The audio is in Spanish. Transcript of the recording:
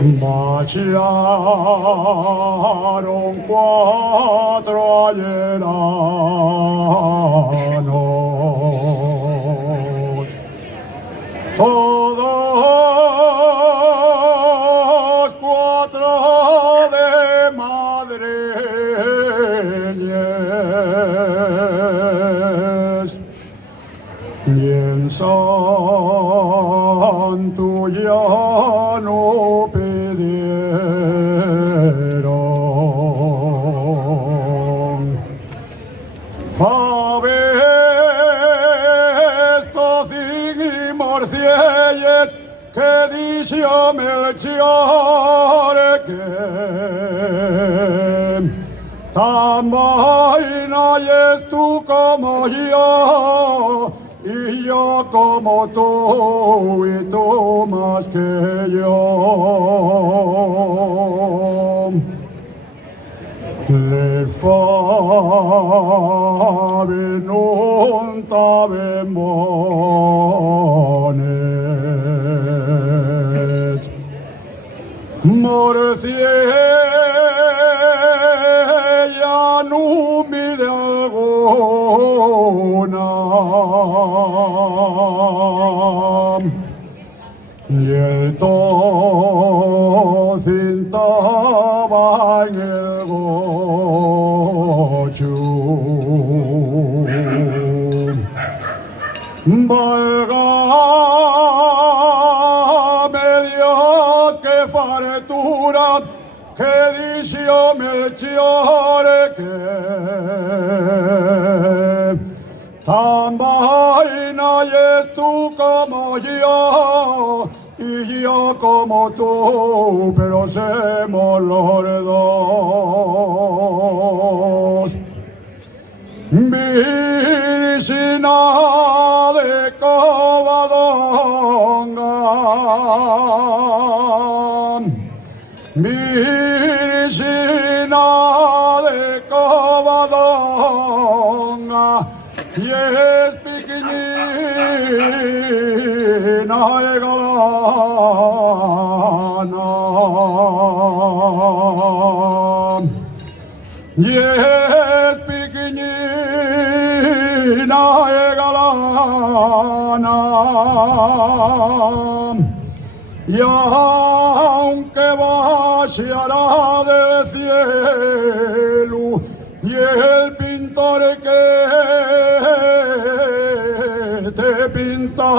marcharon cuatro llenanos, todos cuatro de madreñes, y en santo llano pidieron Fabesto y Marcielles, que dice a Melchior que tan vaina es tú como yo, y yo como tú, y tú más que yo. Le faven un tabemonet, Morciella no mide alguna, y el tocintaba en el gocho. Válgame Dios, qué fartura, que dice Melchior que tan vaina es tú como yo, y yo como tú, pero somos los dos. Virgina de Covadonga, Virgina de Covadonga, y es pequeñina y galana, y es pequeñina y galana, y aunque vaciará del cielo, y el pintor que te pintará.